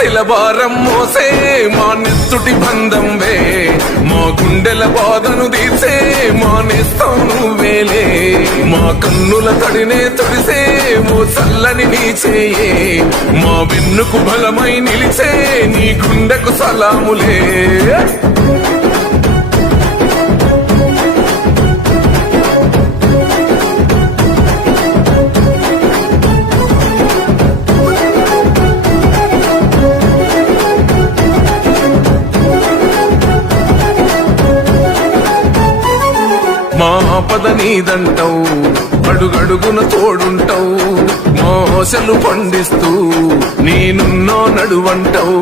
ఆస్తిల భారం మోసే మా నెత్తుటి బంధం వే, మా గుండెల బాధను తీసే మా నేస్తం నువ్వేలే, మా కన్నుల తడినే తొడిసే ఓ చల్లని నీ చేయే, మా వెన్నుకు బలమై నిలిచే నీ గుండెకు సలాములే. మా ఆపద నీదంటావు, అడుగడుగున తోడుంటావు, మా ఆశలు పండిస్తూ నేనున్నో నడువంటావు.